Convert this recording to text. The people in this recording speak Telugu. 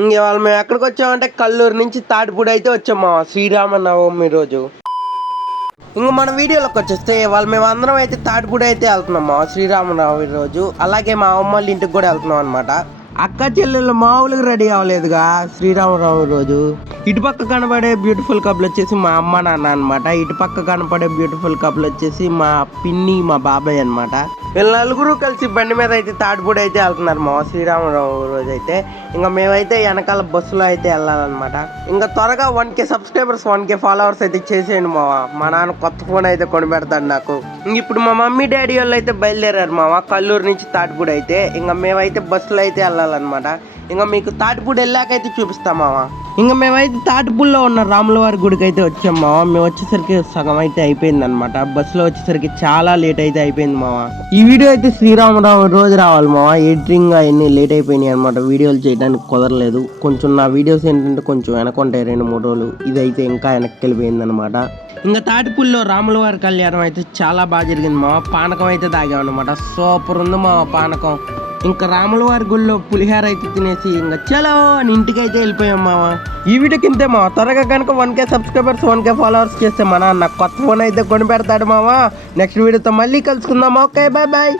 ఇవాళ మేము ఎక్కడికి వచ్చామంటే కల్లూరు నుంచి తాటిపూడి అయితే వచ్చాం మామ, శ్రీరామనవమి రోజు. ఇంకా మన వీడియోలోకి వచ్చేస్తే ఇవాళ మేము అందరం అయితే తాటిపూడి అయితే వెళ్తున్నాం మామ, శ్రీరామనవమి రోజు. అలాగే మా అమ్మ వాళ్ళ ఇంటికి కూడా వెళ్తున్నాం అనమాట. అక్క చెల్లెళ్ళు మామూలుగా రెడీ అవ్వలేదుగా శ్రీరామనవమి రోజు. ఇటుపక్క కనపడే బ్యూటిఫుల్ కపుల్ వచ్చేసి మా అమ్మ నాన్న అనమాట. ఇటుపక్క కనపడే బ్యూటిఫుల్ కపుల్ వచ్చేసి మా పిన్ని మా బాబాయ్ అనమాట. వీళ్ళు నలుగురు కలిసి బండి మీద అయితే తాటిపూడి అయితే వెళ్తున్నారు మా శ్రీరామనవమి రోజు అయితే. ఇంకా మేమైతే వెనకాల బస్సులో అయితే వెళ్ళాలన్నమాట. ఇంకా త్వరగా 1K సబ్స్క్రైబర్స్ 1K ఫాలోవర్స్ అయితే చేసేయండి మావా. మా నాన్న కొత్త ఫోన్ అయితే కొని పెడతాడు నాకు. ఇప్పుడు మా మమ్మీ డాడీ వాళ్ళు అయితే బయలుదేరారు మావా కల్లూరు నుంచి తాటిపూడి అయితే. ఇంకా మేమైతే బస్సులో అయితే వెళ్ళాలన్నమాట. ఇంకా మీకు తాటిపూడి వెళ్ళాకైతే చూపిస్తాం మావా. ఇంకా మేమైతే తాటిపూడిలో ఉన్న రాములవారి గుడికి అయితే వచ్చాం మావా. మేము వచ్చేసరికి సగం అయితే అయిపోయింది అనమాట. బస్సులో వచ్చేసరికి చాలా లేట్ అయితే అయిపోయింది మావా. ఈ వీడియో అయితే శ్రీరామనవమి రోజు రావాలి మావా. ఎడిటింగ్ అవన్నీ లేట్ అయిపోయినాయి అనమాట. వీడియోలు చేయడానికి కుదరలేదు. కొంచెం నా వీడియోస్ ఏంటంటే కొంచెం వెనకుంటాయి 2-3 రోజులు. ఇదైతే ఇంకా వెనక్కి వెళ్ళిపోయింది అనమాట. ఇంకా తాటిపూడిలో రాములవారి కళ్యాణం అయితే చాలా బాగా జరిగింది మావా. పానకం అయితే తాగామన్నమాట. సూపర్ ఉంది మావా పానకం. ఇంకా రాములవారి గుళ్ళో పులిహార అయితే తినేసి ఇంకా చలో అని ఇంటికి అయితే వెళ్ళిపోయాం మావా. ఈ వీడియోకి ఇంతే మావా. త్వరగా కనుక 1K సబ్స్క్రైబర్స్ 1K ఫాలోవర్స్ చేస్తే మన నాకు కొత్త ఫోన్ అయితే కొని పెడతాడు మావా. నెక్స్ట్ వీడియోతో మళ్ళీ కలుసుకుందాం. Okay bye bye.